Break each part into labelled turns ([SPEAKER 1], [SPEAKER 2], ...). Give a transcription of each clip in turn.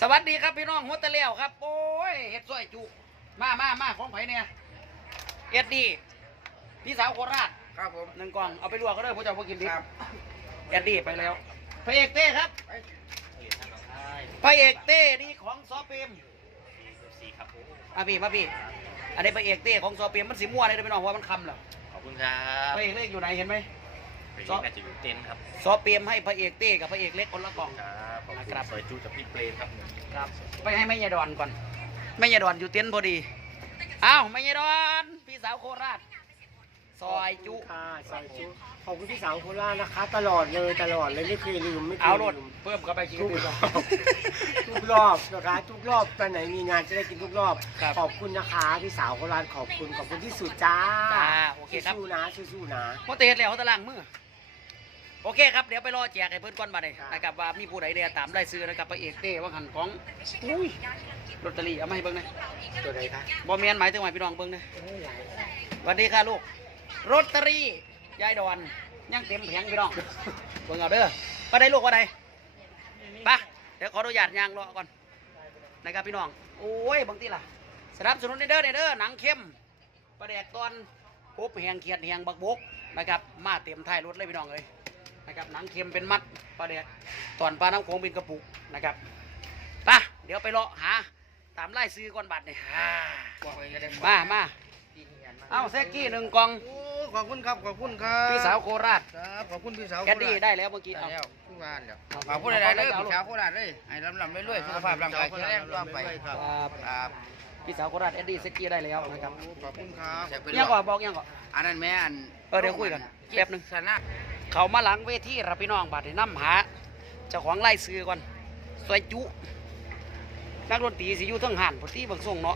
[SPEAKER 1] สวัสดีครับพี่น้องหัวตะเลี้ยวครับโอ้ยเห็ดซอยจุมาของไผ่เนี่ยเอ็ดดี้พี่สาวโคราช
[SPEAKER 2] ครับผม
[SPEAKER 1] 1 กล่องเอาไปลวกก็ได้ผมจะเอาไปกินดิเอ็ดดี้ไปแล้วพระเอกเต้ครับพระเอกเต้นี่ของซอเปมมาพี่อันนี้พระเอกเต้ของซอเปมมันสีม่วงเลยนะพี่น้องว่ามันคำเหรอ
[SPEAKER 2] ขอบคุณครับ
[SPEAKER 1] พระเอกเล็กอยู่ไหนเห็นไหม
[SPEAKER 2] ซอน่าจะอยู่เต็นท์ครับ
[SPEAKER 1] ซอเปมให้พระเอกเต้กับพระเอกเล็กคนละกล่อง
[SPEAKER 2] ครับขอบคุณซอยจูจากพี่เปรมครับ
[SPEAKER 1] ไปให้แม่ยายดอนก่อนแม่ยายดอนอยู่เต็นท์พอดีอ้าวแม่ยายดอนพี่สาวโคราชซอยจุ
[SPEAKER 3] ซอยจุขอบคุณพี่สาวโคราชนะคะตลอดเลยไม่เคยลืมไม่เคย
[SPEAKER 1] เอารถ
[SPEAKER 3] ลืม
[SPEAKER 1] เพิ่มเข้าไปกิน
[SPEAKER 3] ทุกรอบนะคะทุกรอบตอนไหนมีงานจะได้กินทุกรอบขอบคุณนะคะพี่สาวโคราชขอบคุณที่สุดจ้า
[SPEAKER 1] โอเคครับ
[SPEAKER 3] สู้นะ
[SPEAKER 1] เขาเตะแล้วเขาตะล่างมือโอเคครับเดี๋ยวไปรอแจกให้เพื่อนก้อนมาเลยนะครับว่ามีผู้ใดเดียตามได้ซื้อนะครับพระเอกเต้ว่าหันของลอตเตอรี่เอามาให้เบิ้งนะ
[SPEAKER 3] ตัวไหนคะ
[SPEAKER 1] บอมเมียนหมายถึงหมายพี่น้องเบิ้งนะสวัสดีค่ะลูกลอตเตอรี่ยายดอนยังเต็มแผงพี่น้องเบิ้งเอาเด้อก็ได้ลูกว่าใดปะเดี๋ยวขออนุญาตยางรอก่อนนะครับพี่น้องโอ้ยบางทีล่ะสนับสนุนเด้อหนังเข้มประแดกตอนปุ๊บแหงเขียดแหงบักบกนะครับมาเต็มท้ายรถเลยพี่น้องเลยนะครับหนังเค็มเป็นมัดปลาแดกตอนปลาน้ำโขงเป็นกระปุกนะครับปะเดี๋ยวไปรอหาตามไล่ซื้อก้อนบัตรเนี่ยมาเอาเซ็กกี้1 กล่อง
[SPEAKER 2] ขอบคุณครับ
[SPEAKER 1] พี่สาวโคราช
[SPEAKER 2] ครับขอบคุณพี่สาว
[SPEAKER 1] แกดดี้ได้แล้วเมื่อกี้
[SPEAKER 2] เอาทุกวันเดี๋ยวขอบคุณอะไรเลยพี่สาวโคราชเลยให้ลำเรื่อยสุขภาพร่างกายแข็งแรงต่อไป
[SPEAKER 1] ครับพี่สาวโคราชแอดดี้เซ็กกี้ได้แล้วนะครับ
[SPEAKER 2] ขอบคุณครับ
[SPEAKER 1] ยังก่อนบอกยังก่อน
[SPEAKER 2] อันนั้นแม่อัน
[SPEAKER 1] เดี๋ยวคุยกันแป๊บนึง
[SPEAKER 2] ชนะ
[SPEAKER 1] เขามาหลังเวทีรับพี่น้องบาดให้น้ำหาเจ้าของไล่ซื้อก่อนสวยจุนักดนตรีสิอยู่ทั้งหันพอดีบางส่งเนาะ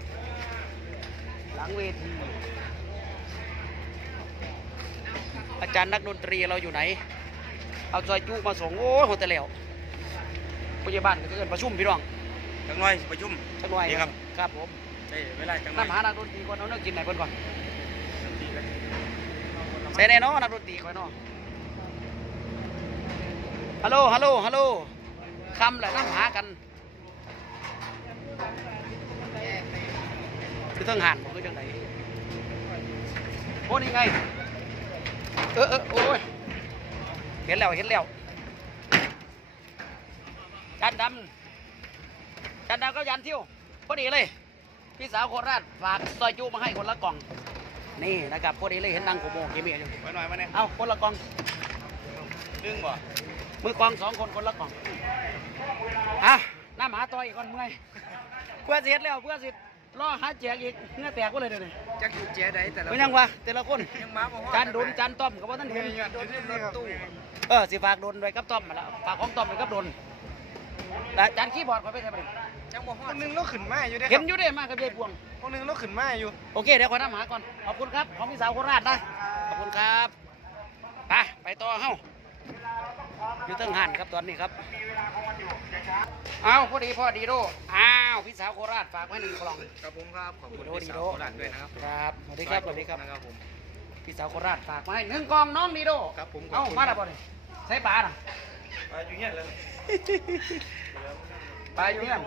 [SPEAKER 1] หลังเวทีอาจารย์นักดนตรีเราอยู่ไหนเอาซอยจุมาส่งโอ้โหแต่แล้วพยาบาลก็เกินประชุมพี่น้อง
[SPEAKER 2] จังหน่อยประชุม
[SPEAKER 1] จังหน่อยครับผม
[SPEAKER 2] เวลาจังหน่อย
[SPEAKER 1] น้ำหานักดนตรีก่อนเอาเนื้อกินไหนเพิ่นก่อนใส่แน่นอนนักดนตรีก่อนเนาะฮัลโหลคำแหละน้ำหากันคือต้องหันผมคือจังไหนโอ้นี่ไงโอ้ยเห็นแล้วจานดำก็ยันเที่ยวพอดีเลยพี่สาวโคราชฝากซอยจูมาให้คนละกล่องนี่นะครับพอดีเลยเห็นนางโคโมเกมีอยู่
[SPEAKER 2] ไปหน่อยมาเนี่ย
[SPEAKER 1] เอาคนละกล่อง
[SPEAKER 2] ดึงบ่
[SPEAKER 1] มือกอง2 คนคนละกล่องอ่ะน้ำหาต่ออีกคนเมื่อยเพื่อเสร็จแล้วเพื่อสิรอหาแจกอีกเงื่อแตกก็เลยเดี๋ยวนี้
[SPEAKER 2] จักอยู่แจใดแต่ละ
[SPEAKER 1] ยังวะแต่ละคน
[SPEAKER 2] ยังมาบ่ฮอด
[SPEAKER 1] จานดุนจานต้อมกับว่าท่านเห็น
[SPEAKER 2] ตู้
[SPEAKER 1] สิฝากดุนไว้กับต้อมมาแล้วฝากของต้อมไว้กับดุนแต่จานคีย์บอร์ดเขาไปทำอะไร
[SPEAKER 2] ยังบ่ฮอดนึงเราขึ้นมาอยู่เด้
[SPEAKER 1] เห็นอยู่เด้มากับยายพวง
[SPEAKER 2] คนนึงเราขึ้นมาอยู่
[SPEAKER 1] โอเคเดี๋ยวขอน้ำหาก่อนขอบคุณครับของพี่สาวโคราชนะขอบคุณครับไปต่อเฮ้าอยู่ตั้งหันครับตอนนี้ครับเอาพอดีโดพี่สาวโคราชฝากไว้1 กล่อง
[SPEAKER 2] ครับผมครับขอบคุณพี่สาวโคราชด้วยนะครับ
[SPEAKER 1] ครับสวัสดีครับ
[SPEAKER 2] นะครับผม
[SPEAKER 1] พี่สาวโคราชฝากมาให้1 กล่องน้องดีโด
[SPEAKER 2] ครับผม
[SPEAKER 1] เอามาแล้วบ่เนี่ยใช้ปลาน่ะ
[SPEAKER 2] ปลาอยู่เงี้ยเลย
[SPEAKER 1] ปลาอยู่เงี้ย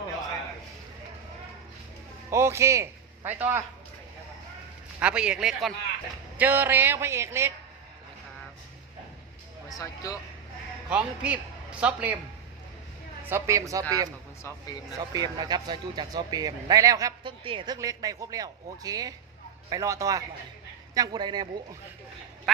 [SPEAKER 1] โอเคไปต่อพระเอกเล็กก่อนเจอแล้วพระเอกเล็ก
[SPEAKER 2] ซอยจุ
[SPEAKER 1] ของพี่ซอเปม
[SPEAKER 2] ขอบคุณซอเปม
[SPEAKER 1] นะครับซอยจูจากซอเปมได้แล้วครับทึ่งเตี้ยทึ่งเล็กได้ครบแล้วโอเคไปรอตัวยังผู้ใดแน่บุไป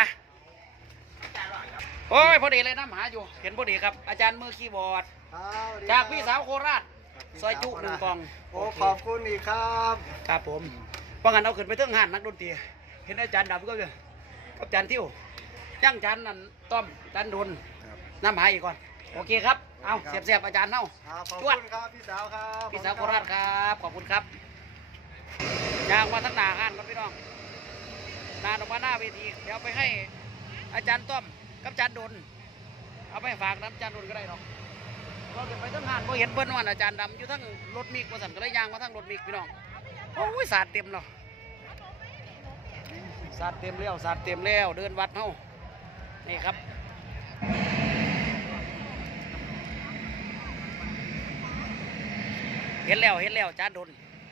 [SPEAKER 1] โอ้ยพอดีเลยน้ำหาอยู่เห็นพอดีครับอาจารย์มือคีย์บอร์ดจากพี่สาวโคราชซอยจุ1 กล่อง
[SPEAKER 3] โอ้ขอบคุณอีก
[SPEAKER 1] ครับผมเพราะงั้นเอาขึ้นไปทึ่งหันนักดนตรีเห็นอาจารย์ดำก็เลยกับอาจารย์ทิวย่างจานนั่นต้อมจานดุนน้ำหาอีกก่อนโอเคครับเอาเสียบอาจารย์เน่า
[SPEAKER 3] ขอบคุณครับพี่สาวครับ
[SPEAKER 1] พี่สาวโคราชครับขอบคุณครับยางมาทั้งหน้าห้านครับพี่น้องนานออกมาหน้าเวทีเดี๋ยวไปให้อาจารย์ต้อมกับอาจารย์ดุนเอาไปฝากน้ำอาจารย์ดุนก็ได้หรอกเราเก็บไปทั้งห้านเราเห็นเบิ้ลวันอาจารย์ดำอยู่ทั้งรถมิกมาสั่นก็เลยยางมาทั้งรถมิกพี่น้องโอ้ยสาดเต็มเนาะสาดเต็มแล้วเดินวัดเฮานี่ครับเห็นแล้วจานดน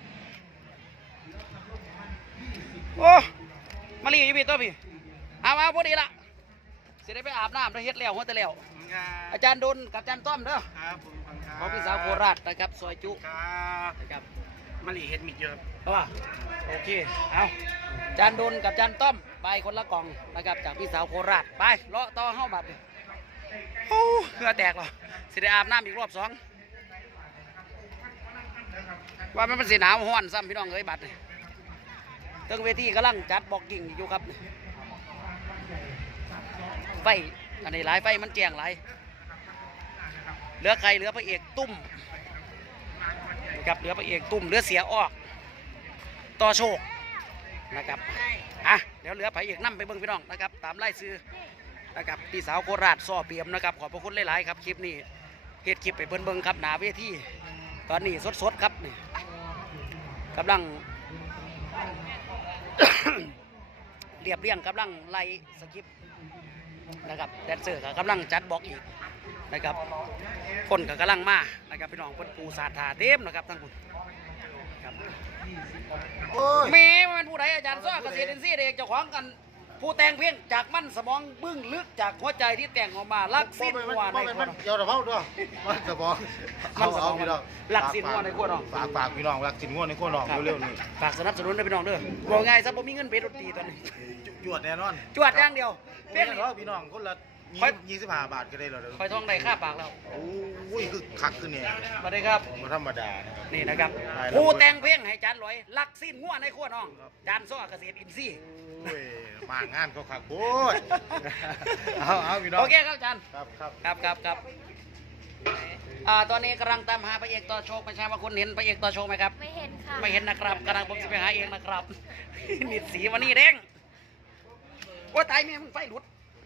[SPEAKER 1] โอ้มาลีอยู่พี่ตัวพี่เอาพอดีละสิได้ไปอาบน้ำได้เฮ็ดแล้วหัวแต่แล้วอาจารย์ดนกับอาจารย์ต้อมเด้อ
[SPEAKER 3] ครับผมครับ
[SPEAKER 1] ของพี่สาวโคราชนะครับซอยจุ
[SPEAKER 3] ครับ
[SPEAKER 1] นะครับ
[SPEAKER 3] มะลิเฮ็ดมิดเยอะ
[SPEAKER 1] เอาป่ะโอเคเอาอาจารย์ดนกับอาจารย์ต้อมไปคนละกล่องนะครับจากพี่สาวโคราชไปเลาะต่อเฮ้าบัดนี่โอ้เหงื่อแตกเหรอสิได้อาบน้ำอีกรอบสองว่ามันสิหนาวห้อนซ้ำพี่น้องเอ้ยบัดนี่เติ้งเวทีกำลังจัดบอกกิ่งอยู่ครับไฟอันนี้หลายไฟมันแจงหลายเหลือใครเหลือพระเอกตุ้มนะครับเหลือพระเอกตุ้มเหลือเสียออกต่อโชคนะครับเดี๋ยวเหลือพระเอกนั่ไปเบิ่งพี่น้องนะครับตามไล่ซื้อนะครับพี่สาวโคราชซ้อเปียมนะครับขอบพระคุณหลายๆครับคลิปนี้เฮ็ดคลิปไปเบิ่งครับหนาเวทีตอนนี้สดๆครับนี่กำลัง เรียบเรียงกำลังไล่สคริปต์นะครับแดนเซอร์ก็กำลังจัดบล็อกอีกนะครับคนก็กำลังมานะครับพี่น้องเพิ่นปูสาธาเต็มนะครับทั้งคุณครับเมย์มันผู้ใดอาจารย์ซ้อเกษตรอินทรีย์เด็กเจ้าของกันผู้แต่งเพลงจากมั่นสมองบึ้งลึกจากหัวใจที่แต่งออกมาลักสิ้นหัวในคน
[SPEAKER 4] เดี๋ยวเราเฝ้าด้วยมันสมอง
[SPEAKER 1] มันสมอง
[SPEAKER 4] พี่น้อง
[SPEAKER 1] หลักสินหัวในขั้วน้อง
[SPEAKER 4] ฝากพี่น้องหลักสินหัวในขั้วน้องเร็วๆนี่
[SPEAKER 1] ฝากสนับสนุนด้วยพี่น้องเด้อบอกง่ายซะบ่มีเงินไปดนตรีตอนนี้
[SPEAKER 4] จวดแน่นอน
[SPEAKER 1] จวดอย่างเดียว
[SPEAKER 4] เป็
[SPEAKER 1] เพ่
[SPEAKER 4] น
[SPEAKER 1] ง
[SPEAKER 4] เหรอพี่น้องคนละ25 บาทก็ได้แล้ว
[SPEAKER 1] คอยท่องได้ค่าปากแล้ว
[SPEAKER 4] โอ้ยคือคักขึ้นเนี่ย
[SPEAKER 1] สวัสดีครับ
[SPEAKER 4] มันธรรมดานะครับ
[SPEAKER 1] นี่นะครับ
[SPEAKER 4] ได้แล้ว
[SPEAKER 1] ผู้แต่งเพลงให้จานลอยลักสิ้นหัวในขั้วน้องจานซ้อเกษตรอินทรีย์
[SPEAKER 4] โอ้ยมางานเขาคักโอ้ยเอาพี่น้อง
[SPEAKER 1] โอเคครับจาน
[SPEAKER 4] ครับ
[SPEAKER 1] ครับตอนนี้กำลังตามหาพระเอกต่อโชคไม่ใช่ว่าคุณเห็นพระเอกต่อโชคไหมครับ
[SPEAKER 5] ไม่เห็นค่ะ
[SPEAKER 1] ไม่เห็นนะครับกำลังผมจะไปหาเองนะครับ นิดสีวันนี้แดงว่าตายแม่มึงไฟหลุด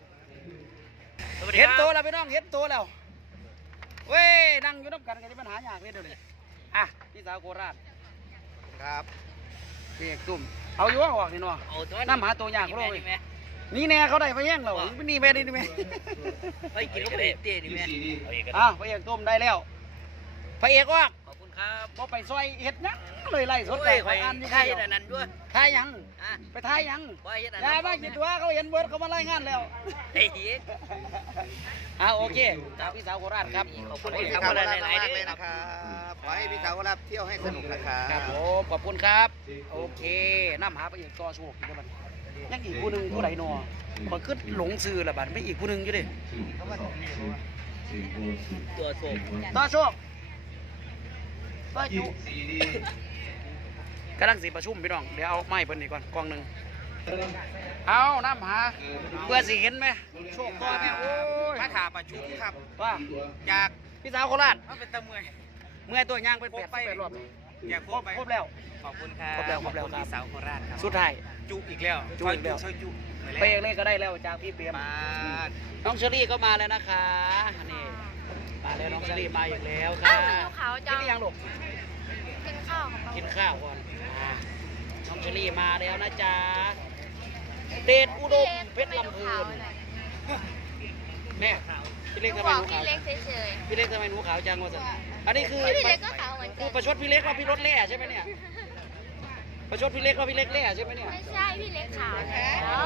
[SPEAKER 1] เห็นตัวแล้วพี่น้องเห็นตัวแล้วเว้ยนั่งอยู่น้ำกันกันที่ปัญหาอยากเลยเดี๋ยวนี้พี่สาวโคราช
[SPEAKER 4] ครับ
[SPEAKER 1] พี่เอกตุ่มเอาอยู่ว่าออกนี่เนาะน้ำหาตัวยากเลยนี่แน่เขาได้ไปแย่งเรานี่แม่นี่แม่
[SPEAKER 2] ไปกินก็ไปเตี้ยนี่แม่
[SPEAKER 1] พระเอกตุ่มได้แล้วพระเอกว่า
[SPEAKER 2] ขอบคุณครับ
[SPEAKER 1] พอไปซอยเห็ดยังเลยไล่สด
[SPEAKER 2] โอ้ย
[SPEAKER 1] ไปอ่านอยู่
[SPEAKER 2] ใช่
[SPEAKER 1] เดียว
[SPEAKER 2] นั้นด้วย
[SPEAKER 1] ทายยัง
[SPEAKER 2] อ่ะ
[SPEAKER 1] ไปทายยัง
[SPEAKER 2] ว่าเฮ็ดอัน
[SPEAKER 1] อย่า
[SPEAKER 2] นั้น
[SPEAKER 1] มาคิดว่าเขาเห็นเบิร์ดเขามาไล่งานแล้ว
[SPEAKER 2] เฮ้ย
[SPEAKER 1] โอเคจากพี่สาวโคราชครับ
[SPEAKER 2] ขอบคุณ
[SPEAKER 4] พี่
[SPEAKER 2] ที่
[SPEAKER 4] สาว
[SPEAKER 2] ทำอะไร
[SPEAKER 4] รับ
[SPEAKER 2] หลายๆ
[SPEAKER 4] เล
[SPEAKER 2] เลย ย
[SPEAKER 4] นะ
[SPEAKER 2] นะ
[SPEAKER 4] ค
[SPEAKER 2] ค
[SPEAKER 4] รั
[SPEAKER 2] รั
[SPEAKER 4] บบ ขอให้พี่สาวรับเที่ยวให้สนุกนะครั
[SPEAKER 1] ครับ บผมขอบคุณครับ โอเคน้ำหาพระเอกต่อโชคอีกแล้วบัดยังอีกผู้หนึ่งผู้ใดหนอมันขึ้นหลงซื้อละบัดไม่อีกผู้หนึ่งอยู่ดิ
[SPEAKER 2] ตัวโสม
[SPEAKER 1] ต่อโชคต่อจุกำลังสิประชุมพี่น้องเดี๋ยวเอาไม้เพิ่นนี่ก่อนกองหนึ่งเอาน้ำหาเพื่อสิเห็นไหมโชคต่อไหมโอ้ย
[SPEAKER 2] มาถาประชุมครับ
[SPEAKER 1] ว่า
[SPEAKER 2] จาก
[SPEAKER 1] พี่สาวโคราช
[SPEAKER 2] มันเป็นตะเมย
[SPEAKER 1] เมื่อยตัวย่างเป็น8 รอบ
[SPEAKER 2] อยาก
[SPEAKER 1] ครบแล้ว
[SPEAKER 2] ขอบคุณครับ
[SPEAKER 1] ครบแล้วครับ
[SPEAKER 2] พี่สาวโคราชครับ
[SPEAKER 1] สุดท้าย
[SPEAKER 2] จุอีกแล้ว
[SPEAKER 1] จุอีกแล้ว
[SPEAKER 2] ซอยจุ
[SPEAKER 1] ไปเองเลยก็ได้แล้วจากพี่เปียม
[SPEAKER 2] มา
[SPEAKER 1] น้องเชอรี่ก็มาแล้วนะคะนี่มาแล้วน้องเชอรี่มาอีกแล้วค่ะ
[SPEAKER 5] อ้าวมันดูขาวจั
[SPEAKER 1] กิน
[SPEAKER 5] ง
[SPEAKER 1] หรือยังลูก
[SPEAKER 5] กินข้าวครับ
[SPEAKER 1] กินข้าวก่อนน้องเชอรี่มาแล้วนะจ๊ะเดชอุดมเพชรลำพูนแม่พี่เล็ก
[SPEAKER 5] หนู
[SPEAKER 1] ทำไม
[SPEAKER 5] บอ
[SPEAKER 1] ห
[SPEAKER 5] ก
[SPEAKER 1] นู
[SPEAKER 5] พี่
[SPEAKER 1] ขาว
[SPEAKER 5] เล็กเฉย
[SPEAKER 1] พี่เล็กทำไมหนูขาวจังวะสันอันนี้คือ
[SPEAKER 5] ๆพี่เล็กก็ขาวเหมือน
[SPEAKER 1] คื
[SPEAKER 5] กั
[SPEAKER 1] อน ประชดพี่เล็กว่าพี่รถแร่ใช่ไหมเนี่ยประชดพี่เล็กว่าพี่เล็กแร่ใช่ไหมเนี่ย
[SPEAKER 5] ไม่ใช่พี่เล็กขาวแล้ว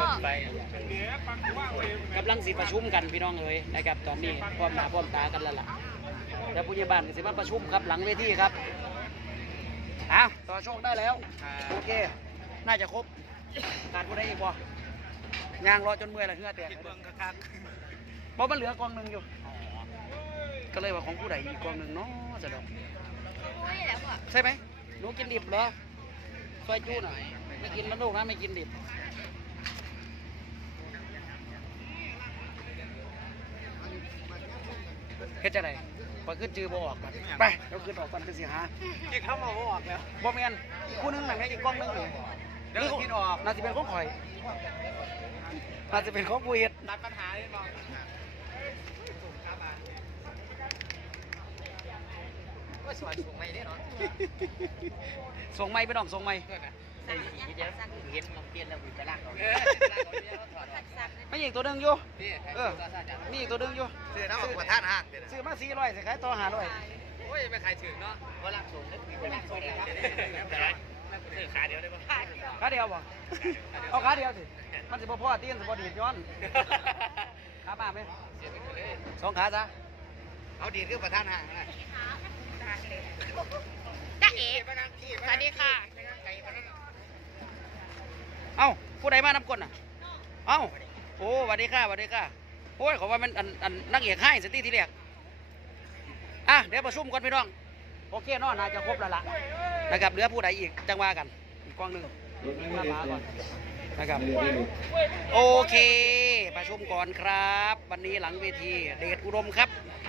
[SPEAKER 1] กำลังสิประชุมกันพี่น้องเอ๋ยนะครับตอนนี้พร้อมหน้าพร้อมตากันแล้วล่ะแล้วผู้ใหญ่บ้านก็สิมาประชุมครับหลังเวทีครับต่อโชคได้แล้วโอเคน่าจะครบขาดผู้ใดอีกบ่ยางรอจนเมื่อยแล้วเหงื่อแตก
[SPEAKER 2] คิดเบิ่งคัก
[SPEAKER 1] เพราะมันเหลือกองหนึ่งอยู่ก็เลยว่าของผู้ใดอีกกองหนึ่งเนาะจะดอก
[SPEAKER 5] อุ้ยแล้วอ่ะ
[SPEAKER 1] ใช่ไหมหนูกินดิบเหรอซอยจู้หน่อยไม่กินมันลูกนะไม่กินดิบเฮ็ดจะไหนพอขึ้นจือบ่ออกก่อนไปเราขึ้นออกก่อนคือสิหา
[SPEAKER 2] ๆคิดเข้ามาบ่ออกแล้ว
[SPEAKER 1] บ่แม่นอีกคู่หนึงหนังอีกกล้องหนึงนี่
[SPEAKER 2] เดี๋ยวคิดออก
[SPEAKER 1] น่าจะเป็นของข่อยน่าจะเป็นของผู้เฮ็ด
[SPEAKER 2] ตัดปัญหาเลยบอกว่าสวยสูงไม่ได้เนาะ
[SPEAKER 1] ส่งไม้ไปน้องส่งไม้
[SPEAKER 2] ใส่สีเดียวเห็นมันเปลี่ยนแล้วไปล่างเอา
[SPEAKER 1] ไม่อีกตัวหนึงอยู่มีอีกตัวหนึงอยู่
[SPEAKER 4] ซื้อน้ำประทานห้าง
[SPEAKER 1] ซื้อมา400สิขายต่อ500
[SPEAKER 2] โอ้อ้ยไม่ขายถึงเนาะก็รักสูงก็รักสูงเลยครับขาเดียวได้ปะ
[SPEAKER 1] ขาเดียวบ่เอาขาเดียวสิมันสิบ่พอตีนสิบ่ดีดย้อนขาบ้าไหม
[SPEAKER 2] เสียไปเลย
[SPEAKER 1] สองขาซะ
[SPEAKER 2] เอาดีขึ้นประธานห่างนะ
[SPEAKER 5] จ้าเอ๋สวัสดีค่ะ
[SPEAKER 1] เอ้าผู้ใดมานำก้นน่ะเอ้าโอ้สวัสดีค่ะสวัสดีค่ะโอ้ยเขาว่ามันอันนักเอกให้สตีที่แรกอ่ะเดี๋ยวประชุมก่อนพี่น้องโอเคเนาะน่าจะครบแล้วล่ะนะครับเหลือผู้ใดอีกจังว่ากันอีกกองหนึ่งมาหาก่อนนะครับโอเคประชุมก่อนครับวันนี้หลังเวทีเดชอุดมครับ